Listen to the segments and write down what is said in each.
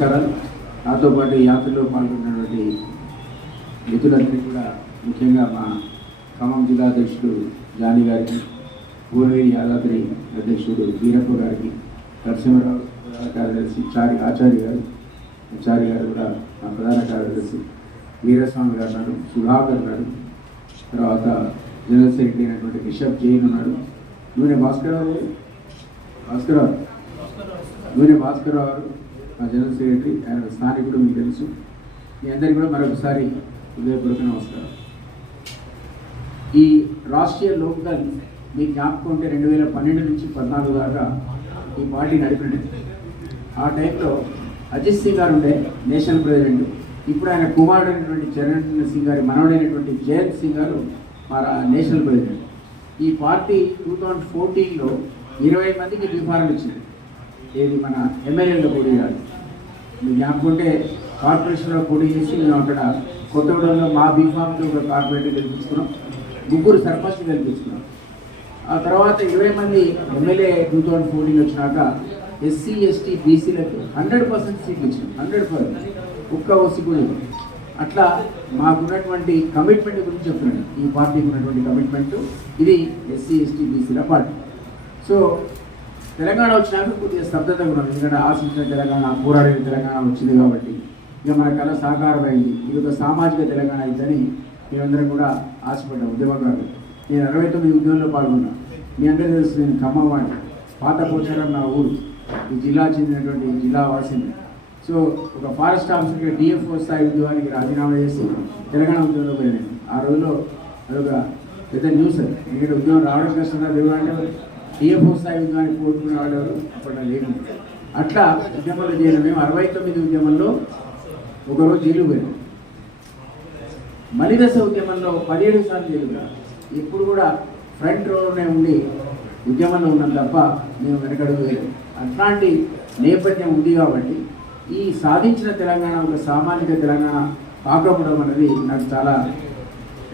నమస్కారాలు. నాతో పాటు ఈ యాత్రలో పాల్గొన్నటువంటి మిత్రులందరికీ కూడా, ముఖ్యంగా మా ఖమ్మం జిల్లా అధ్యక్షుడు జానీ గారికి, పూర్వేరి యాదాద్రి అధ్యక్షుడు వీరప్ప గారికి, నరసింహరావు ప్రధాన కార్యదర్శి ఆచార్య గారు కూడా మా ప్రధాన కార్యదర్శి వీరస్వామి గారు ఉన్నాడు, సుధాకర్ గారు, తర్వాత జనరల్ సెక్రటరీ అయినటువంటి బిషప్ జైన్ ఉన్నాడు, నూనె భాస్కరరావు మా జనరల్ సెక్రటరీ, ఆయన స్థానికుడు మీకు తెలుసు. మీ అందరికీ కూడా మరొకసారి హృదయపూర్వక నమస్కారం. ఈ రాష్ట్రీయ లోక్దల్ మీ జ్ఞాపకం ఉంటే 2012 నుంచి 14 దాకా ఈ పార్టీ నడిపినట్టు. ఆ టైంలో అజిత్ సింగ్ గారు ఉండే నేషనల్ ప్రెసిడెంట్. ఇప్పుడు ఆయన కుమారుడు అయినటువంటి చరణ్ సింగ్ గారి మనవడైనటువంటి జయంత్ సింగ్ గారు మన నేషనల్ ప్రెసిడెంట్. ఈ పార్టీ 2014లో 20 మందికి బీఫారం ఇచ్చింది. ఏది మన ఎమ్మెల్యేలో పోటీ కాదు. మీరు జ్ఞాపకుంటే కార్పొరేషన్లో పోటీ చేసి మేము అక్కడ కొత్తగూడెంలో మా బీఫామ్తో ఒక కార్పొరేటర్ గెలిపించుకున్నాం, 3 సర్పంచ్ గెలిపించుకున్నాం. ఆ తర్వాత 20 మంది ఎమ్మెల్యే 2014 వచ్చినాక ఎస్సీ ఎస్టీ బీసీలకు 100% సీట్లు ఇచ్చినాం. 100%, ఒక్క ఓసీ కూడా. అట్లా మాకున్నటువంటి కమిట్మెంట్ గురించి చెప్తున్నాను. ఈ పార్టీకి ఉన్నటువంటి కమిట్మెంట్ ఇది ఎస్సీ ఎస్టీ బీసీల పార్టీ. సో తెలంగాణ వచ్చినాక కొద్దిగా స్తబ్దత కూడా, ఎందుకంటే ఆశించిన తెలంగాణ, పోరాడిన తెలంగాణ వచ్చింది కాబట్టి ఇక మన కళ సాకారమైంది. ఇది ఒక సామాజిక తెలంగాణ అయితేని మేమందరం కూడా ఆశపడ్డాం ఉద్యమకారులు. నేను 69 ఉద్యమంలో పాల్గొన్నా. మీ అందరూ తెలుసు, నేను ఖమ్మం వాడిని, పాత పోచారం నా ఊరు, ఈ జిల్లా చెందినటువంటి జిల్లా వాసిని. సో ఒక ఫారెస్ట్ ఆఫీసర్గా డిఎఫ్ఓ స్థాయి ఉద్యోగానికి రాజీనామా చేసి తెలంగాణ ఉద్యమంలో పోయినాను. ఆ రోజులో అదొక పెద్ద న్యూస్. అది ఎందుకంటే ఉద్యోగం రావడం కష్టంగా దేవుడు డిఎఫ్ఓ స్థాయి ఉద్యోగానికి కోరుకునే వాళ్ళు ఎవరు అప్పట్లో లేదు. అట్లా ఉద్యమంలో చేయడం. మేము 69 ఉద్యమంలో ఒకరోజు జైలు పోయాం. మలిదశ ఉద్యమంలో 17 సార్లు జైలుగా. ఇప్పుడు కూడా ఫ్రంట్ రోడ్లోనే ఉండి ఉద్యమంలో ఉన్నాం తప్ప మేము వెనకడుగు వేయలేం. అట్లాంటి నేపథ్యం ఉంది కాబట్టి ఈ సాధించిన తెలంగాణ ఒక సామాజిక తెలంగాణ కాకపోవడం అనేది నాకు చాలా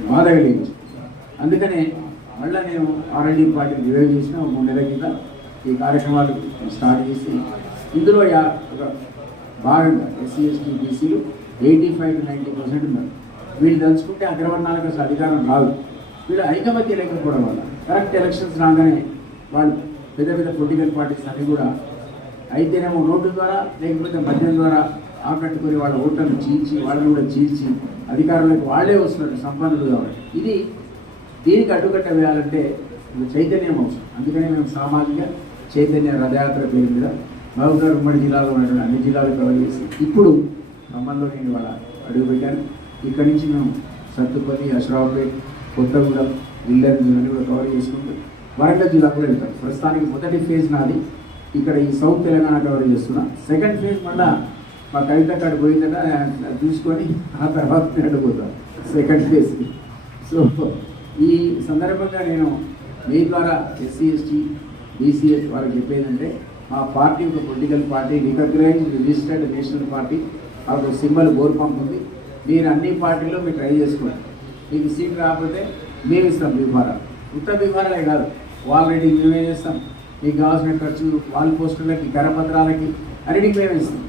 బాధ కలిగింది. అందుకనే మళ్ళీ నేను ఆర్ఎండి పార్టీని రివైవ్ చేసిన 3 నెలల కింద ఈ కార్యక్రమాలు స్టార్ట్ చేసి ఇందులో ఒక భాగంగా ఎస్సీ ఎస్టీ బీసీలు 85 to 90% ఉన్నారు. వీళ్ళు తలుచుకుంటే అగ్రవర్ణాలకు అసలు అధికారం రాదు. వీళ్ళు ఐకమత్య లేకపోవడం వల్ల కరెక్ట్ ఎలక్షన్స్ రాగానే వాళ్ళు పెద్ద పెద్ద పొలిటికల్ పార్టీస్ అన్నీ కూడా అయితేనేమో నోటు ద్వారా లేకపోతే మద్యం ద్వారా ఆకట్టుకొని వాళ్ళ ఓట్లను చీల్చి వాళ్ళని కూడా చీల్చి అధికారులకు వాళ్ళే వస్తున్నారు సంపన్నులు కాబట్టి. దీనికి అడ్డుకట్ట వేయాలంటే చైతన్యం అవసరం. అందుకని మేము సామాజిక చైతన్య రథయాత్ర పేరు మీద మహబూబ్నగర్ ఉమ్మడి జిల్లాలో ఉన్నటువంటి అన్ని జిల్లాలు కవర్ చేసి ఇప్పుడు ఖమ్మంలో నేను వాళ్ళ అడుగుపెట్టాను. ఇక్కడి నుంచి మేము సత్తుపల్లి, అశ్రావుపేట్, కొత్తగూడెం, విల్లర్ ఇవన్నీ కూడా కవర్ చేసుకుంటూ వరంగల్ జిల్లా కూడా వెళ్తాం. ప్రస్తుతానికి మొదటి ఫేజ్ నాది. ఇక్కడ ఈ సౌత్ తెలంగాణ కవర్ చేస్తున్నా. సెకండ్ ఫేజ్ మళ్ళీ మా కవిత కాడ పోయిందట చూసుకొని ఆ తర్వాత నడిపోతాం సెకండ్ ఫేజ్కి. సో ఈ సందర్భంగా నేను మీ ద్వారా ఎస్సీ ఎస్టీ బీసీఎస్ వాళ్ళకి చెప్పేదంటే, మా పార్టీ ఒక political party, recognise registered national party. ఒక సింబల్ బోర్ పంప్ ఉంది. మీరు అన్ని పార్టీల్లో మీరు ట్రై చేసుకోండి. మీకు సీట్ రాకపోతే మేము ఇస్తాం బీఫారాలు. ఉత్తర బీఫారాలే కాదు, వాల్ రైటింగ్ మేమే చేస్తాం. మీకు కావాల్సిన ఖర్చు, వాల్ పోస్టులకి, కరపత్రాలకి అన్నిటికి మేమే ఇస్తాం.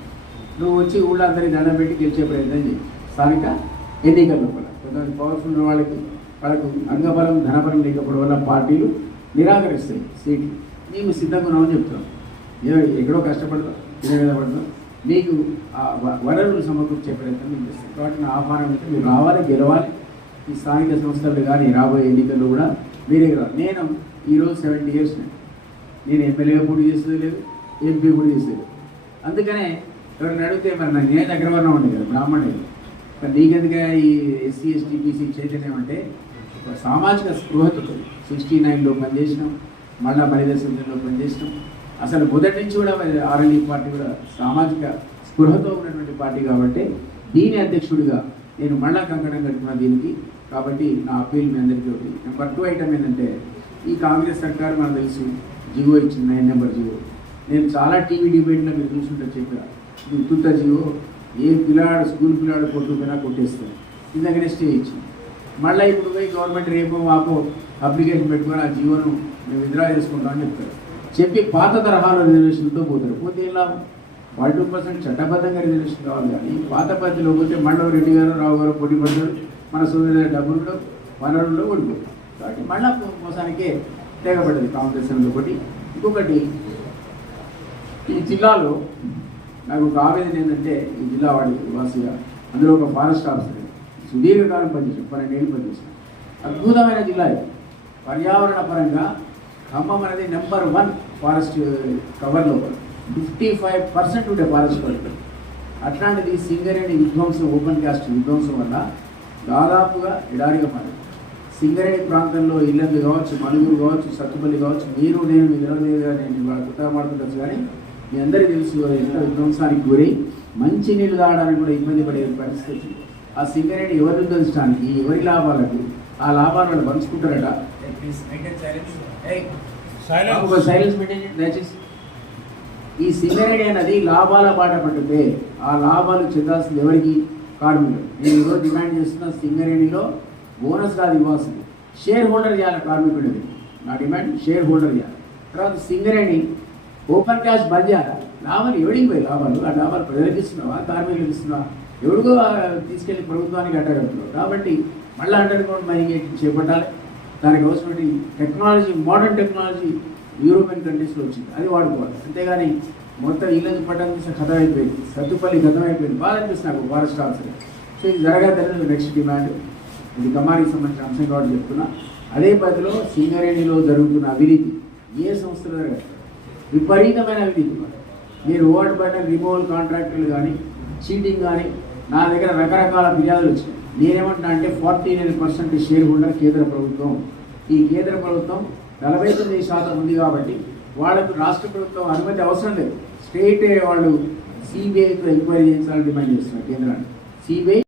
నువ్వు వచ్చి ఊళ్ళో అందరికీ దండం పెట్టి గెలిచే ప్రయత్నం చేయి. స్థానిక ఎన్నికల లోపల కొంతమంది పవర్ఫుల్ వాళ్ళకి వాళ్ళకు అంగబలం ధనబలం లేకపోవడం వల్ల పార్టీలు నిరాకరిస్తాయి సీట్లు. మేము సిద్ధంగా ఉన్నామని చెప్తున్నాం. ఎక్కడో కష్టపడతాం, తినే మీద పడతాం. మీకు ఆ వనరులు సమకూర్చే ప్రయత్నం మేము చేస్తాం. కాబట్టి నా ఆహ్వానం అంటే మీరు రావాలి, గెలవాలి. ఈ స్థానిక సంస్థలు కానీ రాబోయే ఎన్నికల్లో కూడా మీరే కదా. నేను ఈరోజు 70 years నేను ఎమ్మెల్యే పోటీ చేసేది లేదు, ఎంపీ పోటీ చేసేది లేదు. అందుకనే ఎవరైనా అడిగితే మరి నాకు నేను అగ్రవర్ణం ఉండే కదా, బ్రాహ్మణే కదా, మరి నీకెందుకే ఈ ఎస్సీ ఎస్టీ బీసీ చైతన్యం అంటే సామాజిక స్పృహతో 69లో పనిచేసినాం, మళ్ళీ మలిదశలో పనిచేసినాం. అసలు మొదటి నుంచి కూడా ఆర్ఎల్డీ పార్టీ కూడా సామాజిక స్పృహతో ఉన్నటువంటి పార్టీ కాబట్టి దీని అధ్యక్షుడిగా నేను మళ్ళా కంకణం కట్టుకున్నా దీనికి. కాబట్టి నా అప్పీల్ మీ అందరికీ ఒకటి. నెంబర్ 2 ఐటమ్ ఏంటంటే, ఈ కాంగ్రెస్ సర్కారు మనకు తెలుసు జివో ఇచ్చింది, 9 నెంబర్ జివో. నేను చాలా టీవీ డిబేట్లో మీరు చూసుకుంటే చెప్పా, ఇది ఉత్తుత జివో, ఏ పిల్లాడు స్కూల్ పిల్లాడు కొట్టుకున్నా కొట్టేస్తాను. ఇందాకనే స్టే ఇచ్చింది. మళ్ళీ ఇప్పుడు పోయి గవర్నమెంట్ రేపో మాపో అప్లికేషన్ పెట్టుకొని ఆ జియోను మేము విత్డ్రా చేసుకుంటామని చెప్తారు. చెప్పి పాత తరహాలో రిజర్వేషన్తో పోతారు. పోతే ఏం లాభం? 100% చట్టబద్ధంగా రిజర్వేషన్ కావాలి. కానీ పాత పద్ధతిలో పోతే మండవ రెడ్డి గారు రావు గారు పోటీ పడ్డారు, మన సోదరుల డబ్బులు వనరుల్లో ఓడిపోతారు. కాబట్టి మళ్ళా మోసానికే తెగబడ్డది కాంగ్రెస్ ఒకటి. ఇంకొకటి, ఈ జిల్లాలో నాకు ఒక ఆవేదన ఏంటంటే, ఈ జిల్లా వాడి వాసిగా అందులో ఒక ఫారెస్ట్ ఆఫీసర్ సుదీర్ఘకాలం పనిచేసాను, 12 ఏళ్ళు పనిచేసాను. అద్భుతమైన జిల్లా ఇది. పర్యావరణ పరంగా ఖమ్మం అనేది నెంబర్ 1 ఫారెస్ట్ కవర్లో 55% ఉండే ఫారెస్ట్ కవర్. అట్లాంటిది సింగరేణి విధ్వంసం, ఓపెన్ కాస్ట్ విధ్వంసం వల్ల దాదాపుగా ఎడారిగా మారింది. సింగరేణి ప్రాంతంలో ఇల్లందు కావచ్చు, మలుగురు కావచ్చు, సత్తుపల్లి కావచ్చు, మీరు నేను నిలవలేదుగా నేను ఇవాళ కొత్తగా మాడుతుండొచ్చు. కానీ మీ అందరికీ తెలుసు ఎంత విధ్వంసానికి గురై మంచి నీళ్ళు తాగడానికి కూడా ఇబ్బంది పడే పరిస్థితి. ఆ సింగరేణి ఎవరు విధ్వంచడానికి, ఎవరి లాభాలకు ఆ లాభాలు వాళ్ళు పంచుకుంటారట. ఒక సైలెన్స్ మెయింటైన్ దయచేసి. ఈ సింగరేణి అనేది లాభాల బాట పడితే ఆ లాభాలు చెందాల్సింది ఎవరికి? కార్మికులు. నేను ఈరోజు డిమాండ్ చేస్తున్న సింగరేణిలో బోనస్ కాదు ఇవ్వాల్సింది, షేర్ హోల్డర్ చేయాలి కార్మికుడిని. నా డిమాండ్ షేర్ హోల్డర్ చేయాలి. తర్వాత సింగరేణి ఓపెన్ క్యాష్ బంద్ చేయాలి. లాభాలు ఎవడికి పోయి లాభాలు? ఆ లాభాలు ప్రజలకు ఇస్తున్నావా, కార్మికులకు ఇస్తున్నావా? ఎవడికో తీసుకెళ్లి ప్రభుత్వానికి అడ్డగడుతున్నావు. కాబట్టి మళ్ళీ అండర్గ్రౌండ్ మైనింగ్ చేపట్టాలి. దానికి అవసరమైన టెక్నాలజీ, మోడర్న్ టెక్నాలజీ యూరోపియన్ కంట్రీస్లో వచ్చింది, అది వాడుకోవాలి. అంతేగాని మొత్తం ఇల్లు పట్టడం ఖతం అయిపోయింది, సత్తుపల్లి ఖతం అయిపోయింది. బాగా అనిపిస్తుంది నాకు ఫారెస్ట్ ఆఫీసర్. సో ఇది జరగాలని నెక్స్ట్ డిమాండ్. ఇది కమానికి సంబంధించిన అంశం కాబట్టి చెప్తున్నా. అదే పద్ధతిలో సింగరేణిలో జరుగుతున్న అవినీతి ఏ సంస్థలో జరగదు, విపరీతమైన అవినీతి. మీరు ఓటు పడిన రిమూవల్ కాంట్రాక్టర్లు కానీ, చీటింగ్ కానీ, నా దగ్గర రకరకాల ఫిర్యాదులు వచ్చినాయి. నేనేమంటున్నా అంటే 49% షేర్ హోల్డర్ కేంద్ర ప్రభుత్వం. ఈ కేంద్ర ప్రభుత్వం 49% ఉంది కాబట్టి వాళ్ళకు రాష్ట్ర ప్రభుత్వం అనుమతి అవసరం లేదు. స్టేట్ వాళ్ళు సిబిఐతో ఎంక్వైరీ చేయించాలని డిమాండ్ చేస్తున్నారు కేంద్రాన్ని. సిబిఐ